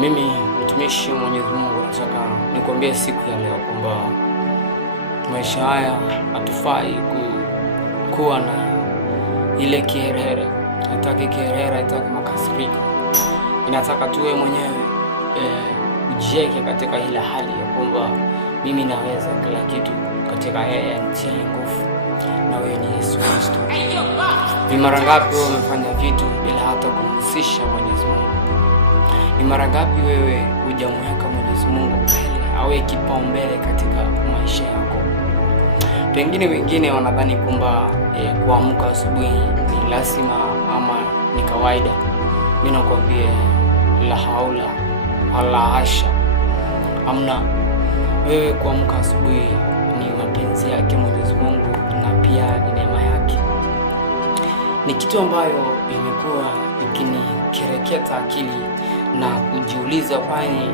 Mimi mtumishi wa Mwenyezi Mungu, nataka nikwambie siku ya leo kwamba maisha haya hatufai kuwa na ile kiherehere. Hataki kiherehere, hataki makasiriko. Inataka tuwe mwenyewe ujieke katika ile hali ya kwamba mimi naweza kila kitu katika yeye anitie nguvu, na wewe ni Yesu Kristo. Ni mara ngapi wewe umefanya vitu bila hata kumhusisha Mwenyezi Mungu? Ni mara ngapi wewe hujamweka Mwenyezi Mungu mbele awe kipaumbele katika maisha yako? Pengine wengine wanadhani kwamba kuamka asubuhi ni lazima ama ni kawaida. Mimi nakwambia la haula wala hasha. Amna. Wewe kuamka asubuhi ni mapenzi yake Mwenyezi Mungu, na pia ni neema yake. Ni kitu ambayo imekuwa ikinikereketa akili na kujiuliza, kwani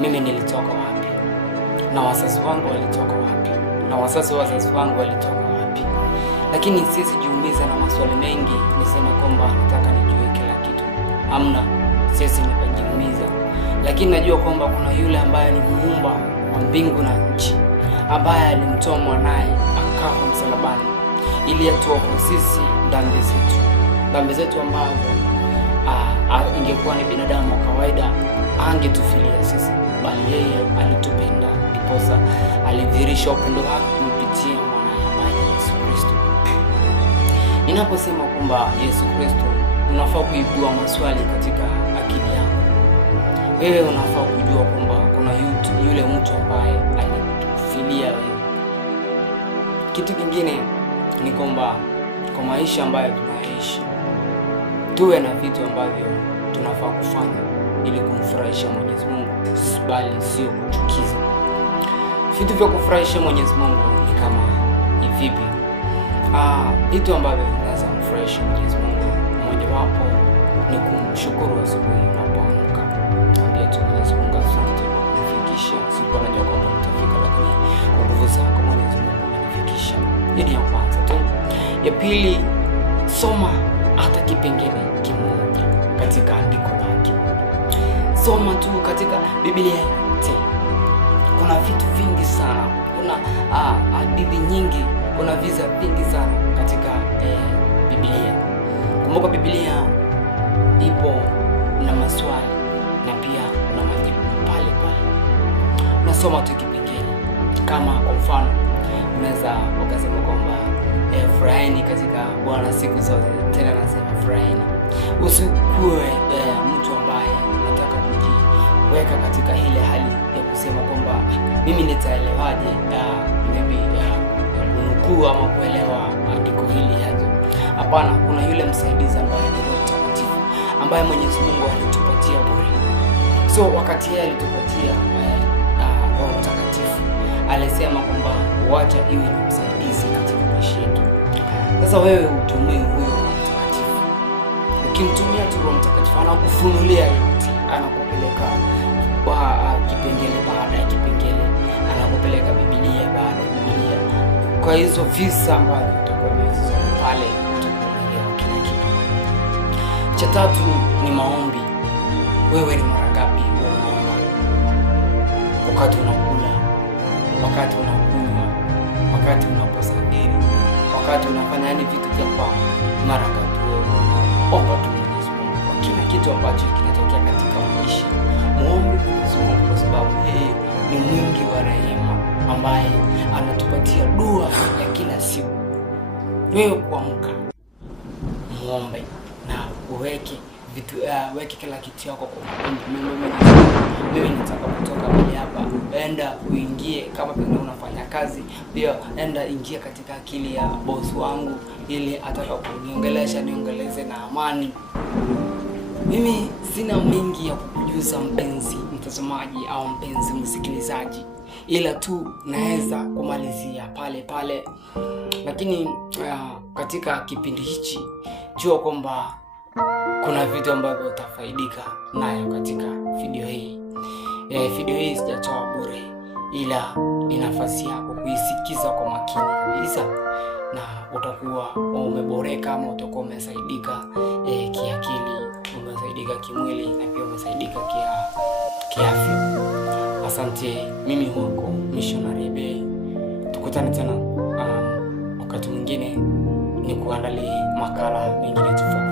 mimi nilitoka wapi? Na wazazi wangu walitoka wapi? Na wazazi wangu walitoka wapi? Lakini sisi jiumiza na maswali mengi niseme kwamba nataka nijue kila kitu. Amna, sisi nikajiumiza. Lakini najua kwamba kuna yule ambaye ni muumba wa mbingu na nchi, ambaye alimtoa mwanae akafa msalabani ili atuokoe sisi dhambi zetu ambazo ingekuwa ni binadamu wa kawaida angetufilia sisi, bali yeye alitupenda, ndiposa alidhihirisha upendo wake kupitia mwanae ambaye ni Yesu Kristo. Ninaposema kwamba Yesu Kristo, unafaa kuibua maswali katika akili yako. Wewe unafaa kujua kwamba kuna yule mtu ambaye alikufilia wewe. Kitu kingine ni kwamba kwa maisha ambayo tunaishi, tuwe na vitu ambavyo tunafaa kufanya ili kumfurahisha Mwenyezi Mungu, bali sio kuchukiza. Vitu vya kufurahisha Mwenyezi Mungu ni kama hivi. Vitu ambavyo vinaweza kumfurahisha Mwenyezi Mungu, mojawapo ni kumshukuru asubuhi unapoamka. Ambia tu Mwenyezi Mungu asante kwa kunifikisha. Sikuwa najua kwamba nitafika, lakini kwa nguvu zako Mwenyezi Mungu umenifikisha. Hiyo ni ya kwanza tu. Ya pili, soma hata kipengele kimoja katika andiko lake. Soma tu katika Biblia yote. Kuna vitu vingi sana, kuna hadithi nyingi, kuna visa vingi sana katika Biblia. Kumbuka Biblia ipo na maswali na pia na majibu pale pale. Unasoma tu kipengele. Kama kwa mfano unaweza ukasema kwamba furahini katika Bwana siku zote. Tena nasema furahini. Usikuwe mtu ambaye unataka kujiweka katika ile hali ya kusema kwamba mimi nitaelewaje kunukuu ama kuelewa andiko hili haja. Hapana, kuna yule msaidizi ambaye ni Roho Mtakatifu, ambaye Mwenyezi Mungu alitupatia bure. So wakati yeye alitupatia Roho Mtakatifu, alisema kwamba wacha iwe ni msaidizi katika maisha yetu. Sasa wewe utumie huyo Roho Mtakatifu. Ukimtumia tu Roho Mtakatifu, anakufunulia yote, anakupeleka kwa kipengele baada ya kipengele, anakupeleka Biblia baada ya Biblia. Kwa hizo visa ambavyo utakuwa umesoma pale, utakuelewa kila kitu. Cha tatu ni maombi. Wewe ni mara ngapi unaomba? Wakati unakula, wakati unakunywa, wakati unaposafiri, wakati unafanya vitu vya kwako, mara ngapi wewe omba tu Mwenyezi Mungu kwa kila kitu ambacho kinatokea katika maisha? Muombe Mwenyezi Mungu kwa sababu yeye ni mwingi wa rehema, ambaye anatupatia dua ya kila siku. Wewe kuamka, muombe na uweke vitu weke kila kitu yako kwa mimi nataka kutoka mahali hapa, enda uingie. Kama pengine unafanya kazi, pia enda ingia katika akili ya boss wangu, ili ataka kuniongelesha niongeleze na amani. Mimi sina mengi ya kukujuza mpenzi mtazamaji au mpenzi msikilizaji, ila tu naweza kumalizia pale pale. Lakini katika kipindi hichi jua kwamba kuna vitu ambavyo utafaidika nayo katika video hii. Video hii sijatoa bure, ila ni nafasi yako kuisikiza kwa makini kabisa, na utakuwa umeboreka ama utakuwa umesaidika kiakili, umesaidika kimwili, na pia umesaidika kiafya. Asante, mimi wako Missionary Bey. Tukutane tena wakati mwingine, ni kuandalie makala mengine tofauti.